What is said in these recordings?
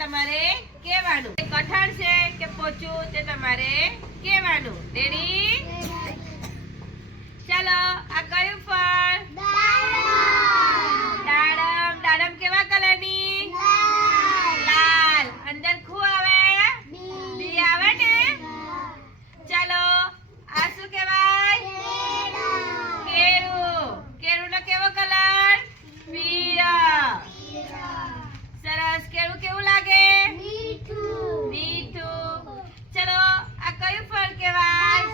તમારે કહેવાનું. કઠણ છે કે પોચું તે તમારે કહેવાનું. રેડી ચાલો આ કયું ફળ દાડમ દાડમ કેવા કલરની લાલ અંદર ખુ આવે બી આવે ને ચાલો આ શું કહેવાય કેળું કેળુંનો કેવો કલર પીળો સરસ કેળું કેવું લાગે મીઠું ચલો આ કયું ફળ કહેવાય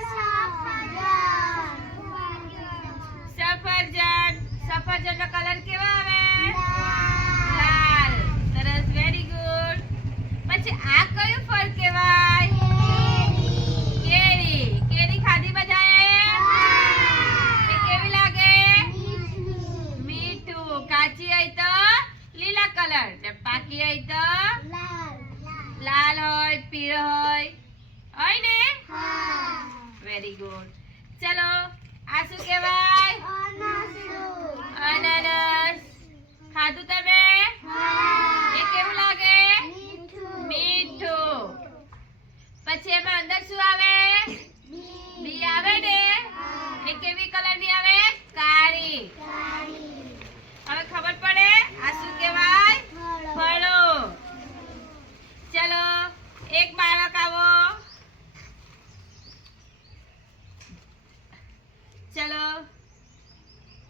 સફરજન સફરજનનો કલર કેવો આવે લાલ સરસ વેરી ગુડ પછી આ કયું ફળ કહેવાય કેરી કેરી ખાધી બધાએ એ કેવી લાગે મીઠું કાચી હોય તો લીલા કલર ને પાકી હોય તો લાલ હોય પીળો હોય. હોય ને? વેરી ગુડ ચલો આ શું કહેવાય? અનાનસ ખાધું તમે? એ કેવું લાગે? મીઠું. પછી એમાં અંદર શું આવે બી આવે ને એ કેવી કલરની આવે કાળી હવે ખબર પડે આ શું કહેવાય ફળો ચલો એક બાળક આવો ચલો.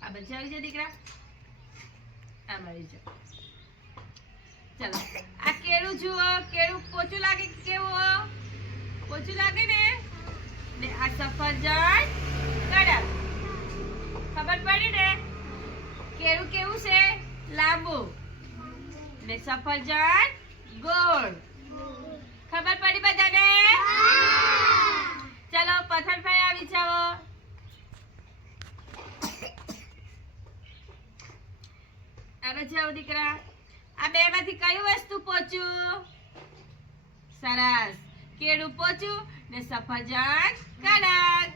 આ બધા આવી જાય દીકરા? આ મળી જાય ચલો. આ કેળું જુઓ, કેળું પોચું લાગે કેવું પોચું લાગે ને? ને આ સફરજન કડક. ખબર પડી ને? કેળું કેવું છે? લાંબુ. ને સફરજન ગોળ. ખબર પડી બધાને ચલો પથ્થરભાઈ આવી જાઓ આવે દીકરા. આ બે માંથી કયું વસ્તુ પોચું? સરસ. કેળું પોચું ને સફરજન કડક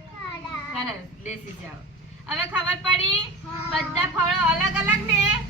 સરસ. બેસી જાઓ. હવે ખબર પડી? બધા ફળો અલગ અલગ ને.